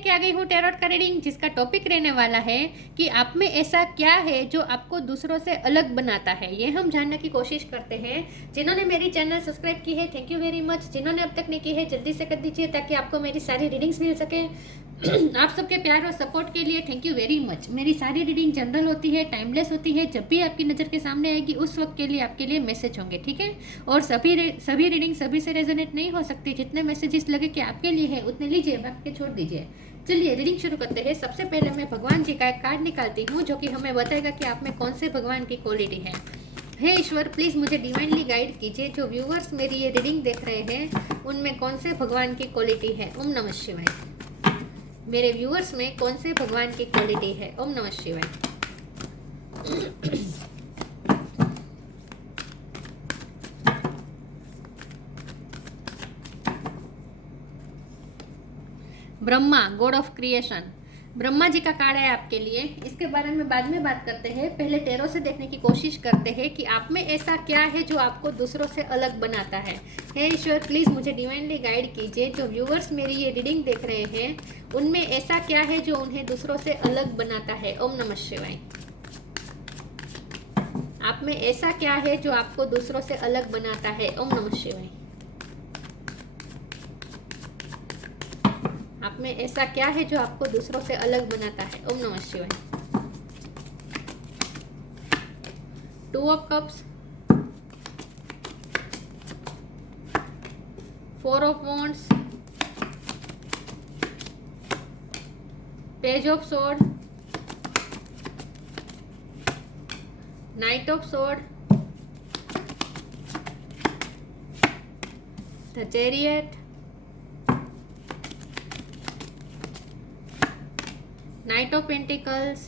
लेके आ गई हूँ टैरोट का रीडिंग, जिसका टॉपिक रहने वाला है कि आप में ऐसा क्या है जो आपको दूसरों से अलग बनाता है। ये हम जानने की कोशिश करते हैं। जिन्होंने मेरी चैनल सब्सक्राइब की है, थैंक यू वेरी मच। जिन्होंने अब तक नहीं की है, जल्दी से कर दीजिए ताकि आपको मेरी सारी रीडिंग्स मिल सके। आप सबके प्यार और सपोर्ट के लिए थैंक यू वेरी मच। मेरी सारी रीडिंग जनरल होती है, टाइमलेस होती है। जब भी आपकी नज़र के सामने आएगी उस वक्त के लिए आपके लिए मैसेज होंगे, ठीक है। और सभी रीडिंग सभी से रेजोनेट नहीं हो सकती। जितने मैसेजेस लगे कि आपके लिए है उतने लीजिए, बाकी छोड़ दीजिए। चलिए रीडिंग शुरू करते हैं। सबसे पहले मैं भगवान जी का एक कार्ड निकालती हूँ जो कि हमें बताएगा कि आप में कौन से भगवान की क्वालिटी है। हे ईश्वर, प्लीज़ मुझे डिवाइनली गाइड कीजिए। जो व्यूअर्स मेरी ये रीडिंग देख रहे हैं उनमें कौन से भगवान की क्वालिटी है। ओम नमः शिवाय। मेरे व्यूअर्स में कौन से भगवान की क्वालिटी है। ओम नमः शिवाय। Brahma, god of creation. Brahma ji का कार्ड है आपके लिए। इसके बारे में बाद में बात करते हैं। पहले टैरो से देखने की कोशिश करते हैं कि आप में ऐसा क्या है जो आपको दूसरों से अलग बनाता है। हे ईश्वर, प्लीज़ मुझे डिवाइनली गाइड कीजिए। जो व्यूअर्स मेरी ये रीडिंग देख रहे हैं उनमें ऐसा क्या है जो उन्हें दूसरों से अलग बनाता है। ओम नमः शिवाय। आप में ऐसा क्या है जो आपको दूसरों से अलग बनाता है। ओम नमः शिवाय। आप में ऐसा क्या है जो आपको दूसरों से अलग बनाता है। ओम नमः शिवाय। Two of cups, four of wands, page of sword, night of sword, the chariot, Knight of Pentacles,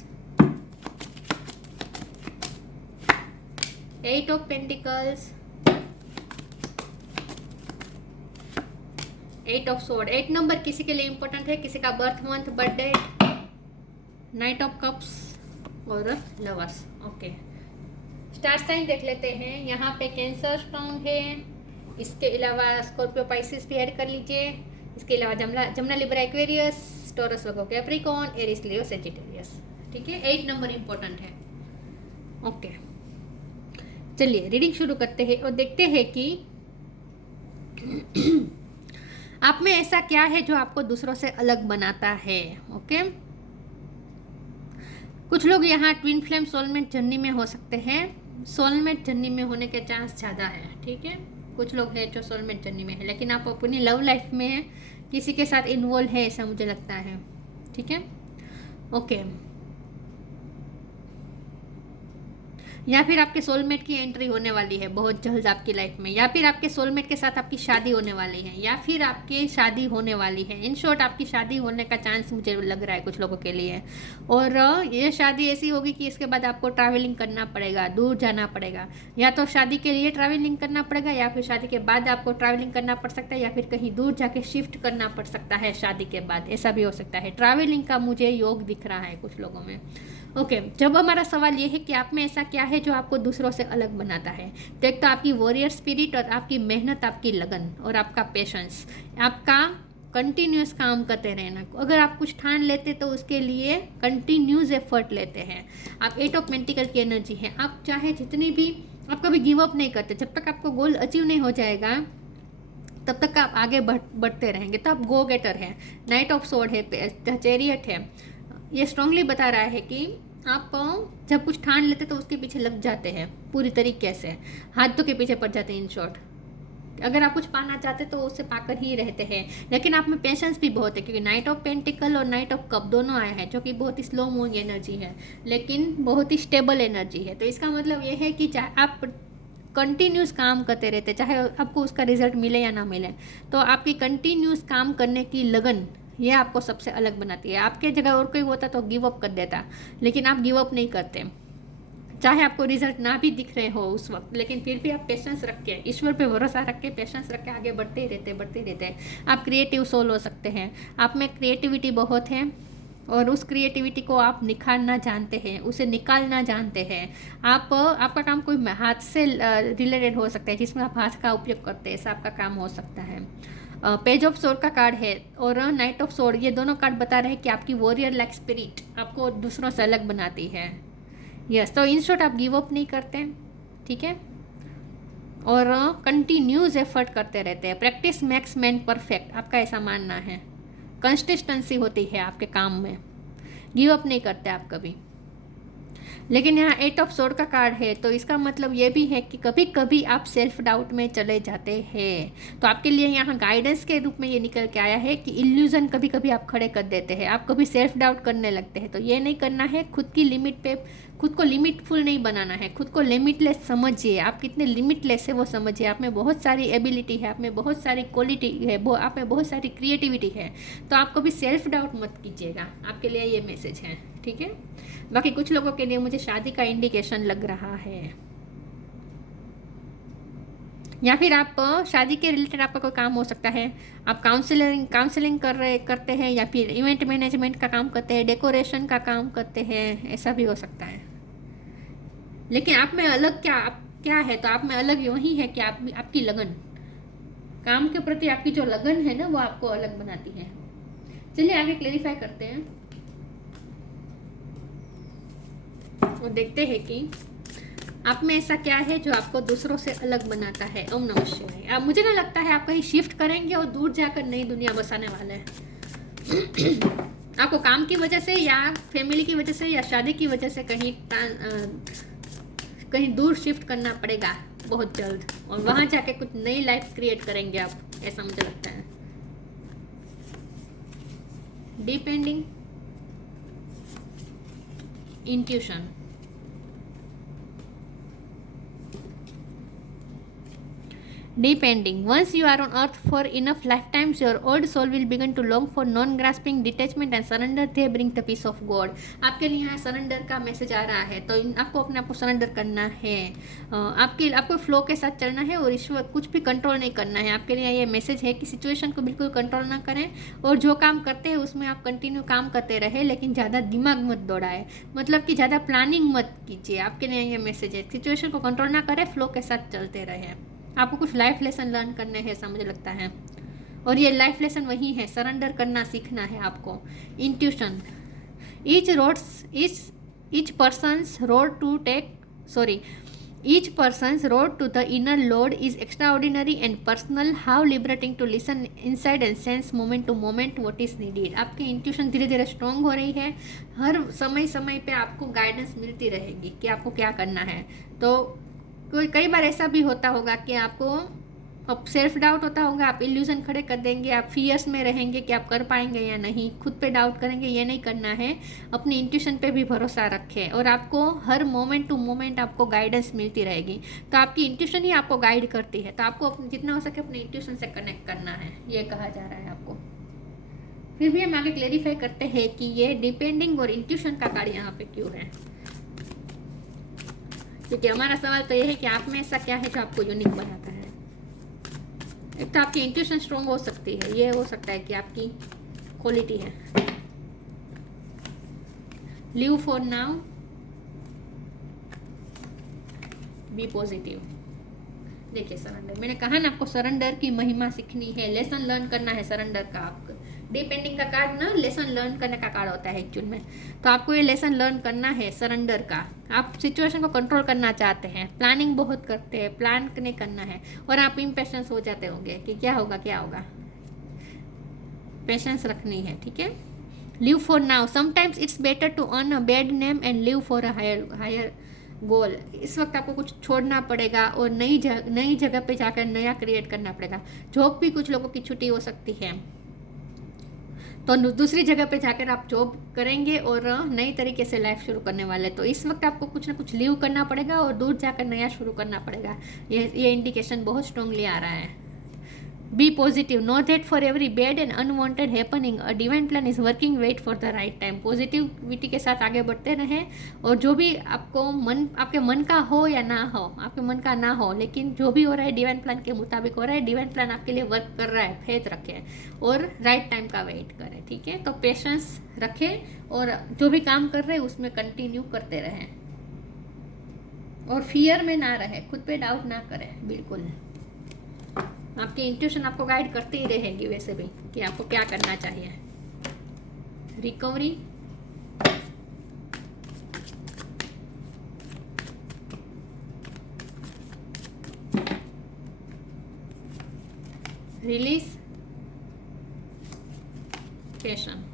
Eight of Pentacles, Eight of Swords। 8 number किसी के लिए इंपॉर्टेंट है, किसी का birth month, birthday, night of cups और lovers. Okay, star sign देख लेते हैं। यहाँ पे कैंसर स्ट्रॉन्ग है। इसके अलावा स्कॉर्पियो पाइसिस भी ऐड कर लीजिए। इसके अलावा Jamuna Libra Aquarius, Taurus Virgo Capricorn, Aries Leo Sagittarius. ठीक है, 8 नंबर इंपॉर्टेंट है। ओके, चलिए रीडिंग शुरू करते हैं और देखते हैं कि आप में ऐसा क्या है जो आपको दूसरों से अलग बनाता है। ओके, कुछ लोग यहाँ ट्विन फ्लेम सोलमेट जर्नी में हो सकते हैं। सोलमेट जर्नी में होने के चांस ज़्यादा है, ठीक है। कुछ लोग हैं जो सोलमेट जर्नी में है, लेकिन आप अपनी लव लाइफ में किसी के साथ इन्वॉल्व है ऐसा मुझे लगता है, ठीक है। ओके, या फिर आपके सोलमेट की एंट्री होने वाली है बहुत जल्द आपकी लाइफ में, या फिर आपके सोलमेट के साथ आपकी शादी होने वाली है, या फिर आपकी शादी होने वाली है। इन शॉर्ट आपकी शादी होने का चांस मुझे लग रहा है कुछ लोगों के लिए। और ये शादी ऐसी होगी कि इसके बाद आपको ट्रैवलिंग करना पड़ेगा, दूर जाना पड़ेगा। या तो शादी के लिए ट्रैवलिंग करना पड़ेगा, या फिर शादी के बाद आपको ट्रैवलिंग करना पड़ सकता है, या फिर कहीं दूर जाके शिफ्ट करना पड़ सकता है शादी के बाद। ऐसा भी हो सकता है। ट्रैवलिंग का मुझे योग दिख रहा है कुछ लोगों में। ओके, जब हमारा सवाल ये है कि आप में ऐसा क्या है जो आपको दूसरों से अलग बनाता है, तो एक तो आपकी वॉरियर स्पिरिट और आपकी मेहनत, आपकी लगन और आपका पेशेंस, आपका कंटिन्यूस काम करते रहना। अगर आप कुछ ठान लेते तो उसके लिए कंटिन्यूस एफर्ट लेते हैं। आप 8 ऑफ पेंटिकल की एनर्जी है। आप चाहे जितनी भी, आप कभी गिव अप नहीं करते। जब तक आपको गोल अचीव नहीं हो जाएगा तब तक आप आगे बढ़ते रहेंगे। तो आप गो गेटर हैं। नाइट ऑफ स्वॉर्ड है, चैरियट है। ये स्ट्रांगली बता रहा है कि आप जब कुछ ठान लेते तो उसके पीछे लग जाते हैं पूरी तरीके से, हाथों के पीछे पड़ जाते हैं। इन शॉर्ट, अगर आप कुछ पाना चाहते तो उससे पाकर ही रहते हैं। लेकिन आप में पेशेंस भी बहुत है, क्योंकि नाइट ऑफ पेंटिकल और नाइट ऑफ कप दोनों आए हैं, जो कि बहुत ही स्लो मूविंग एनर्जी है लेकिन बहुत ही स्टेबल एनर्जी है। तो इसका मतलब ये है कि चाहे आप कंटिन्यूस काम करते रहते, चाहे आपको उसका रिजल्ट मिले या ना मिले, तो आपकी कंटिन्यूस काम करने की लगन ये आपको सबसे अलग बनाती है। आपके जगह और कोई होता तो गिव अप कर देता, लेकिन आप गिव अप नहीं करते। चाहे आपको रिजल्ट ना भी दिख रहे हो उस वक्त, लेकिन फिर भी आप पेशेंस रख के, ईश्वर पे भरोसा रख के, पेशेंस रख के आगे बढ़ते ही रहते हैं। आप क्रिएटिव सोल हो सकते हैं। आप में क्रिएटिविटी बहुत है और उस क्रिएटिविटी को आप निखारना जानते हैं, उसे निकालना जानते हैं। आपका काम कोई हाथ से रिलेटेड हो सकता है, जिसमें आप हाथ का उपयोग करते हैं, ऐसा आपका काम हो सकता है। पेज ऑफ सोर्ड का कार्ड है और नाइट ऑफ सोर्ड, ये दोनों कार्ड बता रहे हैं कि आपकी वॉरियर लाइक स्पिरिट आपको दूसरों से अलग बनाती है। यस, तो इन शॉर्ट आप गिव अप नहीं करते, ठीक है, और कंटिन्यूज एफर्ट करते रहते हैं। प्रैक्टिस मेक्स मैन परफेक्ट, आपका ऐसा मानना है। कंसिस्टेंसी होती है आपके काम में, गिव अप नहीं करते आप कभी। लेकिन यहाँ 8 ऑफ सोर्ड का कार्ड है, तो इसका मतलब ये भी है कि कभी कभी आप सेल्फ डाउट में चले जाते हैं। तो आपके लिए यहाँ गाइडेंस के रूप में ये निकल के आया है कि इल्यूजन कभी कभी आप खड़े कर देते हैं, आप कभी सेल्फ डाउट करने लगते हैं। तो ये नहीं करना है, खुद की लिमिट पे, खुद को लिमिटफुल नहीं बनाना है, खुद को लिमिटलेस समझिए। आप कितने लिमिटलेस है वो समझिए। आप में बहुत सारी एबिलिटी है, आप में बहुत सारी क्वालिटी है, आप में बहुत सारी क्रिएटिविटी है। तो आप कभी सेल्फ डाउट मत कीजिएगा, आपके लिए ये मैसेज है, ठीक है। बाकी कुछ लोगों के लिए मुझे शादी का इंडिकेशन लग रहा है, या फिर आप शादी के रिलेटेड आपका कोई काम हो सकता है। आप काउंसलिंग करते हैं, या फिर इवेंट मैनेजमेंट का काम करते हैं, डेकोरेशन का काम करते हैं, ऐसा भी हो सकता है। लेकिन आप में अलग क्या है, तो आप में अलग यही है कि आपकी लगन, काम के प्रति आपकी जो लगन है ना, वो आपको अलग बनाती है। चलिए आगे क्लेरिफाई करते हैं और देखते हैं कि आप में ऐसा क्या है जो आपको दूसरों से अलग बनाता है। ओम नमः शिवाय। अब मुझे ना लगता है आप कहीं शिफ्ट करेंगे और दूर जाकर नई दुनिया बसाने वाले हैं। आपको काम की वजह से या फैमिली की वजह से या शादी की वजह से कहीं दूर शिफ्ट करना पड़ेगा बहुत जल्द, और वहां जाके कुछ नई लाइफ क्रिएट करेंगे आप, ऐसा मुझे लगता है। Depending, intuition, depending. Once you are on earth for enough lifetimes, your old soul will begin to long for non-grasping detachment and surrender. They bring the peace of God. आपके लिए यहाँ surrender का मैसेज आ रहा है, तो आपको अपने आप को सरेंडर करना है। आपको फ्लो के साथ चलना है और ईश्वर कुछ भी कंट्रोल नहीं करना है। आपके लिए ये मैसेज है कि सिचुएशन को बिल्कुल कंट्रोल ना करें, और जो काम करते हैं उसमें आप कंटिन्यू काम करते रहे, लेकिन ज़्यादा दिमाग मत दौड़ाए, मतलब कि ज़्यादा प्लानिंग मत कीजिए। आपके लिए ये मैसेज है, सिचुएशन को कंट्रोल ना करें, फ्लो के साथ चलते रहे। आपको कुछ लाइफ लेसन लर्न करने हैं, ऐसा मुझे लगता है, और ये लाइफ लेसन वही है, सरेंडर करना सीखना है आपको। Intuition, each person's road to the inner Lord is extraordinary and personal. How liberating to listen inside and sense moment to moment what is needed. आपकी इंट्यूशन धीरे धीरे स्ट्रॉन्ग हो रही है, हर समय पे आपको गाइडेंस मिलती रहेगी कि आपको क्या करना है। तो कई बार ऐसा भी होता होगा कि आपको अब सेल्फ डाउट होता होगा, आप इल्यूजन खड़े कर देंगे, आप फियर्स में रहेंगे कि आप कर पाएंगे या नहीं, खुद पे डाउट करेंगे। ये नहीं करना है, अपनी इंट्यूशन पे भी भरोसा रखें, और आपको हर मोमेंट टू मोमेंट आपको गाइडेंस मिलती रहेगी। तो आपकी इंट्यूशन ही आपको गाइड करती है, तो आपको जितना हो सके अपने इंट्यूशन से कनेक्ट करना है, ये कहा जा रहा है आपको। फिर भी हम आगे क्लेरिफाई करते हैं कि ये डिपेंडिंग और इंट्यूशन का कार्ड यहाँ पे क्यों है, क्योंकि हमारा सवाल तो ये है कि आप में ऐसा क्या है जो आपको यूनिक बनाता है। एक तो आपकी इंट्यूशन स्ट्रॉन्ग हो सकती है, ये हो सकता है कि आपकी क्वालिटी है। Live for now, be positive. देखिए सरेंडर, मैंने कहा ना आपको सरेंडर की महिमा सीखनी है, लेसन लर्न करना है सरेंडर का। आपको डिपेंडिंग का कार्ड ना लेसन लर्न करने का कार्ड होता है एक्चुअल में, तो आपको ये लेसन लर्न करना है सरेंडर का। आप सिचुएशन को कंट्रोल करना चाहते हैं, प्लानिंग बहुत करते हैं, प्लान नहीं करना है, और आप इम्पेशेंस हो जाते होंगे कि क्या होगा। पेशेंस रखनी है, ठीक है। Live for now, sometimes it's better to earn a bad name and live for a higher goal. इस वक्त आपको कुछ छोड़ना पड़ेगा और नई जगह पे जाकर नया क्रिएट करना पड़ेगा। जॉब भी कुछ लोगों की छुट्टी हो सकती है, तो दूसरी जगह पे जाकर आप जॉब करेंगे और नई तरीके से लाइफ शुरू करने वाले। तो इस वक्त आपको कुछ ना कुछ लीव करना पड़ेगा और दूर जाकर नया शुरू करना पड़ेगा। ये इंडिकेशन बहुत स्ट्रांगली आ रहा है। Be positive, know that for every bad and unwanted happening a divine plan is working, wait for the right time. Positivity के साथ आगे बढ़ते रहें, और जो भी आपके मन का हो या ना हो, आपके मन का ना हो, लेकिन जो भी हो रहा है डिवाइन प्लान के मुताबिक हो रहा है। डिवाइन प्लान आपके लिए वर्क कर रहा है, फेथ रखें और राइट टाइम का वेट करें, ठीक है। तो पेशेंस रखें और जो भी काम कर रहे हैं उसमें कंटिन्यू करते रहें, और फियर में ना रहे, खुद पे डाउट ना करें बिल्कुल। आपकी इंट्यूशन आपको गाइड करती ही रहेगी वैसे भी कि आपको क्या करना चाहिए। Recovery, release, passion.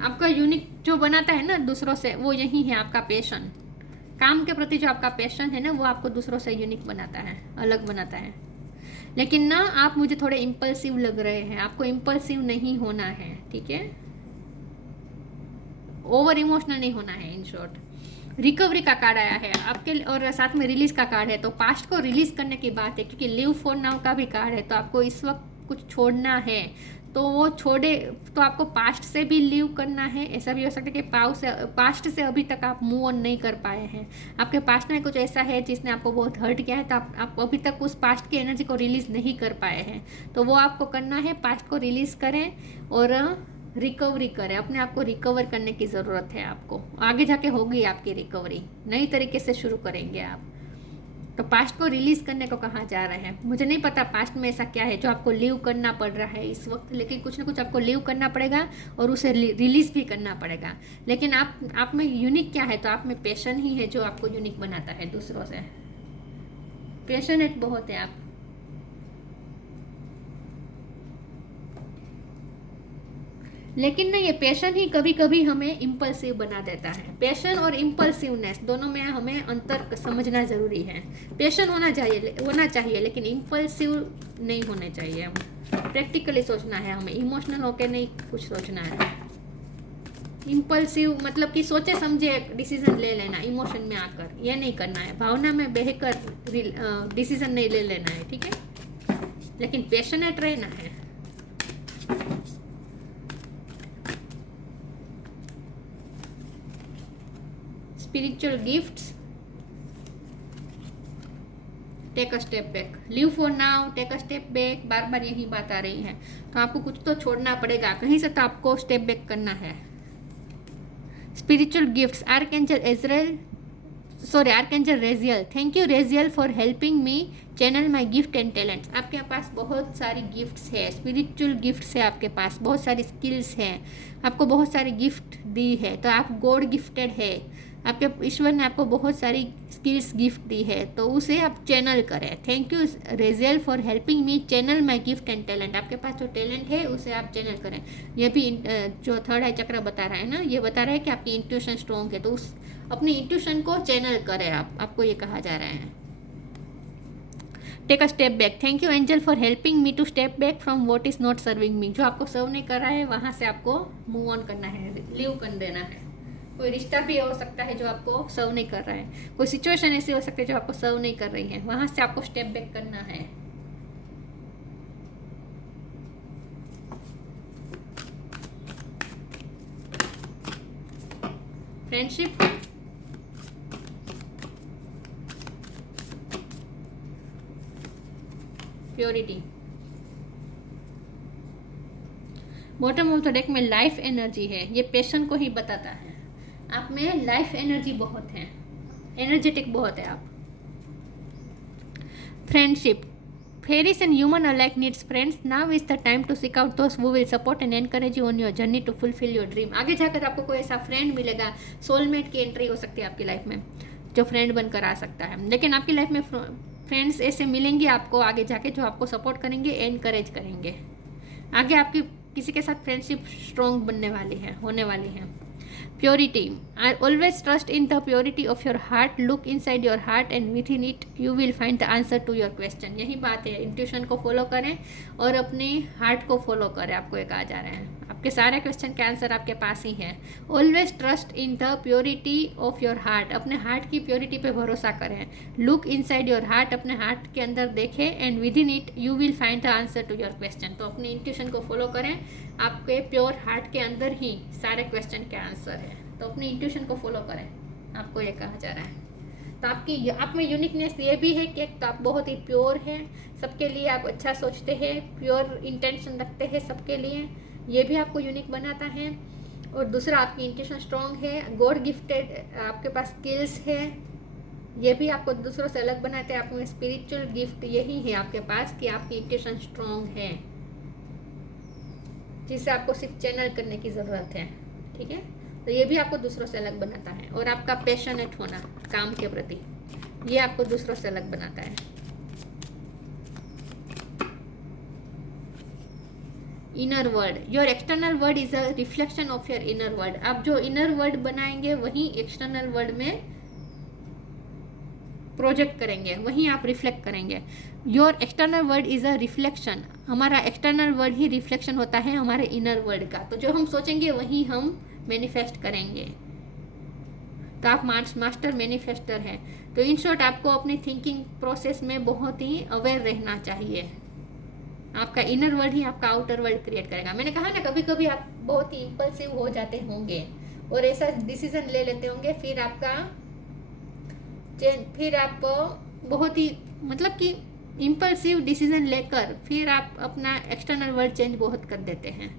आपका यूनिक जो बनाता है ना दूसरों से, वो यही है आपका पैशन। काम के प्रति जो आपका पैशन है ना, वो आपको दूसरों से यूनिक बनाता है, अलग बनाता है। लेकिन ना आप मुझे थोड़े इम्पल्सिव लग रहे हैं, आपको इम्पल्सिव नहीं होना है, ठीक है, ओवर इमोशनल नहीं होना है। इन शॉर्ट रिकवरी का कार्ड आया है आपके, और साथ में रिलीज का कार्ड है, तो पास्ट को रिलीज करने की बात है, क्योंकि लिव फॉर नाउ का भी कार्ड है। तो आपको इस वक्त कुछ छोड़ना है, तो वो छोड़े, तो आपको पास्ट से भी लीव करना है। ऐसा भी हो सकता है कि पास्ट से अभी तक आप मूव ऑन नहीं कर पाए हैं, आपके पास्ट में कुछ ऐसा है जिसने आपको बहुत हर्ट किया है, तो आप अभी तक उस पास्ट की एनर्जी को रिलीज नहीं कर पाए हैं। तो वो आपको करना है, पास्ट को रिलीज करें और रिकवरी करें। अपने आप को रिकवर करने की ज़रूरत है आपको, आगे जाके होगी आपकी रिकवरी, नई तरीके से शुरू करेंगे आप। तो पास्ट को रिलीज करने को कहा जा रहा है। मुझे नहीं पता पास्ट में ऐसा क्या है जो आपको लीव करना पड़ रहा है इस वक्त, लेकिन कुछ ना कुछ आपको लीव करना पड़ेगा और उसे रिलीज भी करना पड़ेगा। लेकिन आप में यूनिक क्या है, तो आप में पैशन ही है जो आपको यूनिक बनाता है दूसरों से। पैशनेट बहुत है आप। लेकिन ना ये पैशन ही कभी कभी हमें इम्पल्सिव बना देता है। पैशन और इम्पल्सिवनेस दोनों में हमें अंतर समझना जरूरी है। पैशन होना चाहिए लेकिन इम्पल्सिव नहीं होने चाहिए। हम प्रैक्टिकली सोचना है, हमें इमोशनल होकर नहीं कुछ सोचना है। इम्पल्सिव मतलब कि सोचे समझे डिसीजन ले लेना, इमोशन में आकर ये नहीं करना है। भावना में बहकर डिसीजन नहीं ले लेना है, ठीक है, लेकिन पैशनेट रहना है। Spiritual gifts, take a step back, live for now, take a step back, बार बार यही बात आ रही है। तो आपको कुछ तो छोड़ना पड़ेगा, कहीं से तो आपको स्टेप बैक करना है। Spiritual gifts, archangel Raziel, thank you Raziel for helping me channel my gift and talents. आपके पास बहुत सारी गिफ्ट्स है, स्पिरिचुअल गिफ्ट्स है आपके पास, बहुत सारी स्किल्स हैं, आपको बहुत सारी गिफ्ट दी है, तो आप गॉड गिफ्टेड है। आपके ईश्वर ने आपको बहुत सारी स्किल्स गिफ्ट दी है, तो उसे आप चैनल करें। Thank you Raziel for helping me channel my gift and talent. आपके पास जो टैलेंट है उसे आप चैनल करें। ये भी जो थर्ड आई चक्र बता रहा है ना, ये बता रहा है कि आपकी इंट्यूशन स्ट्रॉन्ग है, तो उस अपनी इंट्यूशन को चैनल करें आपको ये कहा जा रहा है। Take a step back, thank you angel for helping me to step back from what is not serving me. जो आपको सर्व नहीं कर रहा है वहाँ से आपको मूव ऑन करना है, लीव कर देना है। कोई रिश्ता भी हो सकता है जो आपको सर्व नहीं कर रहा है, कोई सिचुएशन ऐसी हो सकती है जो आपको सर्व नहीं कर रही है, वहाँ से आपको स्टेप बैक करना है। Friendship, purity, bottom of the deck में लाइफ एनर्जी है, ये पैशन को ही बताता है। आप में लाइफ एनर्जी बहुत है, एनर्जेटिक बहुत है आप। Friendship, fairies and human alike needs friends. Now is the time to seek out those who will support and encourage you on your journey to fulfill your dream. आगे जाकर आपको कोई ऐसा फ्रेंड मिलेगा, सोलमेट की एंट्री हो सकती है आपकी लाइफ में, जो फ्रेंड बनकर आ सकता है। लेकिन आपकी लाइफ में फ्रेंड्स ऐसे मिलेंगे आपको आगे जाके जो आपको सपोर्ट करेंगे, एनकरेज करेंगे। आगे आपकी किसी के साथ फ्रेंडशिप स्ट्रॉन्ग बनने वाली है, होने वाली है। Purity, I always trust in the purity of your heart, look inside your heart and within it you will find the answer to your question. यही बात है, इंट्यूशन को फॉलो करें और अपने हार्ट को फॉलो करें। आपको एक आ जा रहे हैं, आपके सारे क्वेश्चन के आंसर आपके पास ही है। Always trust in the purity of your heart, अपने हार्ट की प्योरिटी पे भरोसा करें। लुक इनसाइड योर हार्ट, अपने हार्ट के अंदर देखें, and within it you will find the answer to your question. तो अपनी इंट्यूशन को फॉलो करें, आपके प्योर हार्ट के अंदर ही सारे क्वेश्चन के आंसर है। तो अपनी इंट्यूशन को फॉलो करें, आपको ये कहा जा रहा है। तो आप में यूनिकनेस ये भी है कि एक तो आप बहुत ही प्योर हैं, सबके लिए आप अच्छा सोचते हैं, प्योर इंटेंशन रखते हैं सबके लिए, ये भी आपको यूनिक बनाता है। और दूसरा, आपकी इंट्यूशन स्ट्रॉन्ग है, गॉड गिफ्टेड, आपके पास स्किल्स है, ये भी आपको दूसरों से अलग बनाते हैं। आपको स्पिरिचुअल गिफ्ट यही है आपके पास कि आपकी इंट्यूशन स्ट्रॉन्ग है, जिसे आपको सिर्फ चैनल करने की ज़रूरत है। ठीक है, तो ये भी आपको दूसरों से अलग बनाता है। और आपका पैशनेट होना काम के प्रति, ये आपको दूसरों से अलग बनाता है। Inner world, your external world is a reflection of your inner world. आप जो इनर वर्ल्ड बनाएंगे वही एक्सटर्नल वर्ल्ड में प्रोजेक्ट करेंगे, वहीं आप रिफ्लेक्ट करेंगे। Your external world is a reflection, हमारा एक्सटर्नल वर्ल्ड ही रिफ्लेक्शन होता है हमारे इनर वर्ल्ड का। तो जो हम सोचेंगे वही हम मैनिफेस्ट करेंगे। तो आप मास्टर मैनिफेस्टर हैं। तो इन शॉर्ट आपको अपनी थिंकिंग प्रोसेस में बहुत ही अवेयर रहना चाहिए। आपका इनर वर्ल्ड ही आपका आउटर वर्ल्ड क्रिएट करेगा। मैंने कहा ना, कभी कभी आप बहुत ही इम्पल्सिव हो जाते होंगे और ऐसा डिसीजन ले लेते होंगे, फिर आप बहुत ही मतलब कि इम्पल्सिव डिसीजन लेकर फिर आप अपना एक्सटर्नल वर्ल्ड चेंज बहुत कर देते हैं।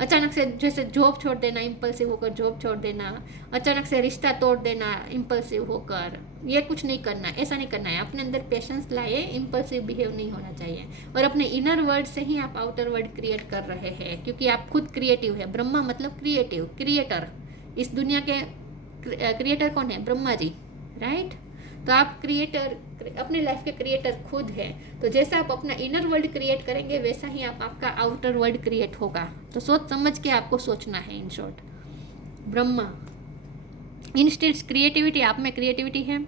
अचानक से जैसे जॉब छोड़ देना, इम्पल्सिव होकर जॉब छोड़ देना, अचानक से रिश्ता तोड़ देना इम्पल्सिव होकर, ये कुछ नहीं करना, ऐसा नहीं करना है। अपने अंदर पेशेंस लाइए, इम्पल्सिव बिहेव नहीं होना चाहिए। और अपने इनर वर्ल्ड से ही आप आउटर वर्ल्ड क्रिएट कर रहे हैं, क्योंकि आप खुद क्रिएटिव है। ब्रह्मा मतलब क्रिएटिव, क्रिएटर। इस दुनिया के क्रिएटर कौन है? ब्रह्मा जी, राइट। तो आप क्रिएटर, अपने लाइफ के क्रिएटर खुद है। तो जैसा आप अपना इनर वर्ल्ड क्रिएट करेंगे वैसा ही आपका आउटर वर्ल्ड क्रिएट होगा। तो सोच समझ के आपको सोचना है। In short, Brahma instils creativity, आप में क्रिएटिविटी है।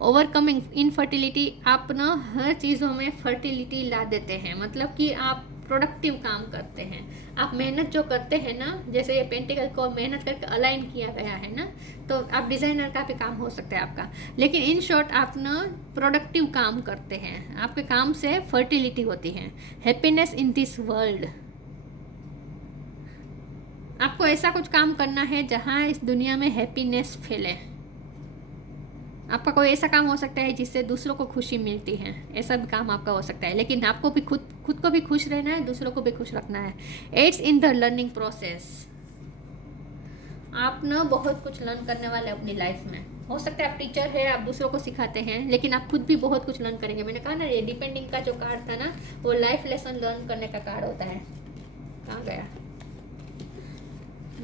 ओवरकमिंग इनफर्टिलिटी, आप ना हर चीज़ों में फर्टिलिटी ला देते हैं, मतलब कि आप प्रोडक्टिव काम करते हैं। आप मेहनत जो करते हैं ना, जैसे ये पेंटिकल को मेहनत करके अलाइन किया गया है ना, तो आप डिज़ाइनर का भी काम हो सकता है आपका। लेकिन इन शॉर्ट आप ना प्रोडक्टिव काम करते हैं, आपके काम से फर्टिलिटी होती है। हैप्पीनेस इन दिस वर्ल्ड, आपको ऐसा कुछ काम करना है जहाँ इस दुनिया में हैप्पीनेस फैले। आपका कोई ऐसा काम हो सकता है जिससे दूसरों को खुशी मिलती है, ऐसा भी काम आपका हो सकता है। लेकिन आपको भी खुद को भी खुश रहना है, दूसरों को भी खुश रखना है। Aids in the learning process, आप ना बहुत कुछ लर्न करने वाले अपनी लाइफ में। हो सकता है आप टीचर है, आप दूसरों को सिखाते हैं, लेकिन आप खुद भी बहुत कुछ लर्न करेंगे। मैंने कहा ना, ये डिपेंडिंग का जो कार्ड था ना, वो लाइफ लेसन लर्न करने का कार्ड होता है। कहाँ गया?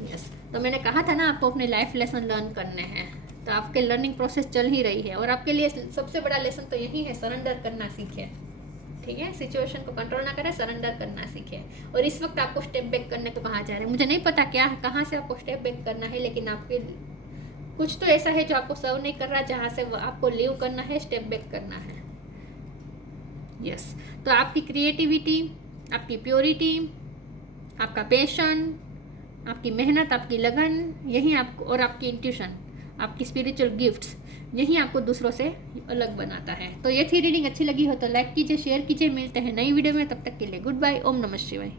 यस, तो मैंने कहा था ना आपको अपने लाइफ लेसन लर्न करने हैं। तो आपके लर्निंग प्रोसेस चल ही रही है। और आपके लिए सबसे बड़ा लेसन तो यही है, सरेंडर करना सीखे। ठीक है, सिचुएशन को कंट्रोल ना करें, सरेंडर करना सीखे। और इस वक्त आपको स्टेप बैक करने को कहा जा रहा है। मुझे नहीं पता कहाँ से आपको स्टेप बैक करना है, लेकिन आपके कुछ तो ऐसा है जो आपको सर्व नहीं कर रहा, जहाँ से आपको लीव करना है, स्टेप बैक करना है। यस, तो आपकी क्रिएटिविटी, आपकी प्योरिटी, आपका पैशन, आपकी मेहनत, आपकी लगन, यही आपको, और आपकी इंट्यूशन, आपकी स्पिरिचुअल गिफ्ट्स, यही आपको दूसरों से अलग बनाता है। तो ये थी रीडिंग। अच्छी लगी हो तो लाइक कीजिए, शेयर कीजिए। मिलते हैं नई वीडियो में, तब तक के लिए गुड बाय। ओम नमः शिवाय।